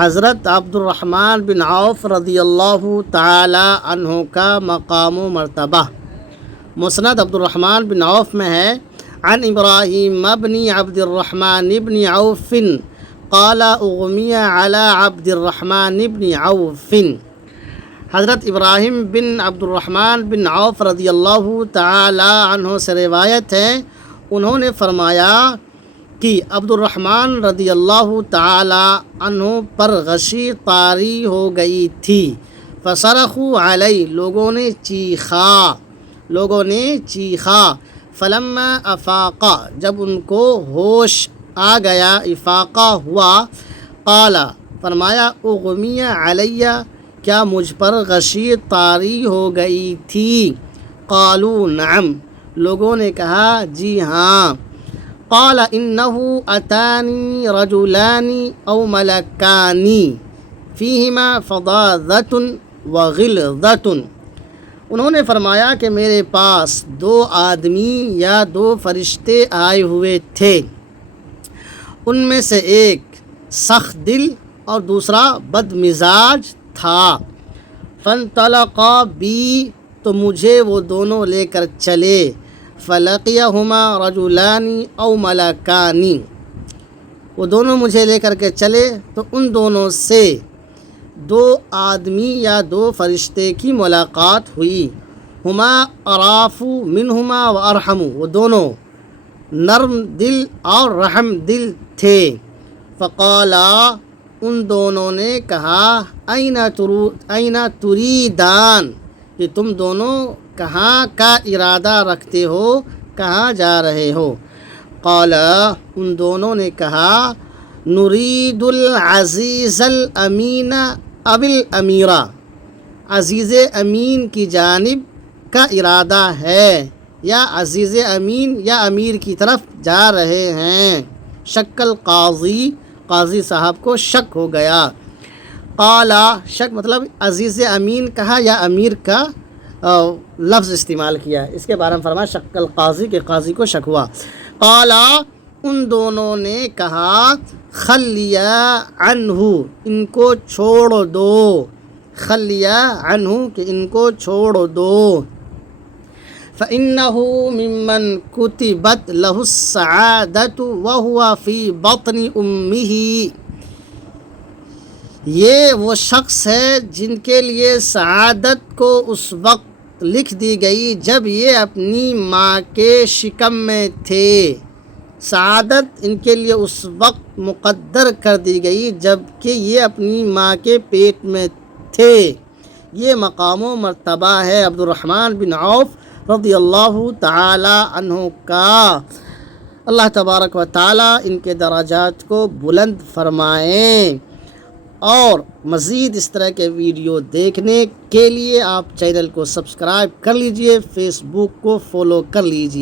حضرت عبد الرحمن بن عوف رضی اللہ تعالی عنہ کا مقام و مرتبہ۔ مسند عبد الرحمن بن عوف میں ہے عن ابراہیم بن عبد الرحمن بن عوف قال اغمی علی عبد الرحمن بن عوف۔ حضرت ابراہیم بن عبد الرحمن بن عوف رضی اللہ تعالی عنہ سے روایت ہے، انہوں نے فرمایا کہ عبد الرحمن رضی اللہ تعالی عنہ پر غشی طاری ہو گئی تھی، فصرخوا علیہ، لوگوں نے چیخا، فلما افاقا، جب ان کو ہوش آ گیا، افاقہ ہوا، قال، فرمایا، اغمی علیہ، کیا مجھ پر غشی طاری ہو گئی تھی؟ قالوا نعم، لوگوں نے کہا جی ہاں۔ قال انہ اتانی رجلان او ملکان فیہما فظاظۃ وغلظۃ، انہوں نے فرمایا کہ میرے پاس دو آدمی یا دو فرشتے آئے ہوئے تھے، ان میں سے ایک سخت دل اور دوسرا بد مزاج تھا۔ فانطلقا بی، تو مجھے وہ دونوں لے کر چلے، فلقیہما رجلان او ملکان، وہ دونوں مجھے لے کر کے چلے تو ان دونوں سے دو آدمی یا دو فرشتے کی ملاقات ہوئی، ہما اراف منہما و ارحم، وہ دونوں نرم دل اور رحم دل تھے۔ فقالا، ان دونوں نے کہا، این تریدان، کہ تم دونوں کہاں کا ارادہ رکھتے ہو، کہاں جا رہے ہو؟ قال، ان دونوں نے کہا، نرید العزیز الامین اب الامیرہ، عزیز امین کی جانب کا ارادہ ہے، یا عزیز امین یا امیر کی طرف جا رہے ہیں۔ شک القاضی، قاضی صاحب کو شک ہو گیا۔ قال، شک مطلب عزیز امین کہا یا امیر کا لفظ استعمال کیا، اس کے بارے میں فرمایا شک القاضی، کہ قاضی کو شک ہوا۔ قال، ان دونوں نے کہا، خلیا عنہ، ان کو چھوڑ دو، خلیا عنہ، کہ ان کو چھوڑ دو، فإنه ممن كتبت له السعادة وهو في بطن أمه، یہ وہ شخص ہے جن کے لیے سعادت کو اس وقت لکھ دی گئی جب یہ اپنی ماں کے شکم میں تھے۔ سعادت ان کے لیے اس وقت مقدر کر دی گئی جب کہ یہ اپنی ماں کے پیٹ میں تھے۔ یہ مقام و مرتبہ ہے عبد الرحمن بن عوف رضی اللہ تعالی عنہ کا۔ اللہ تبارک و تعالی ان کے درجات کو بلند فرمائیں، اور مزید اس طرح کے ویڈیو دیکھنے کے لیے آپ چینل کو سبسکرائب کر لیجئے، فیس بک کو فالو کر لیجئے۔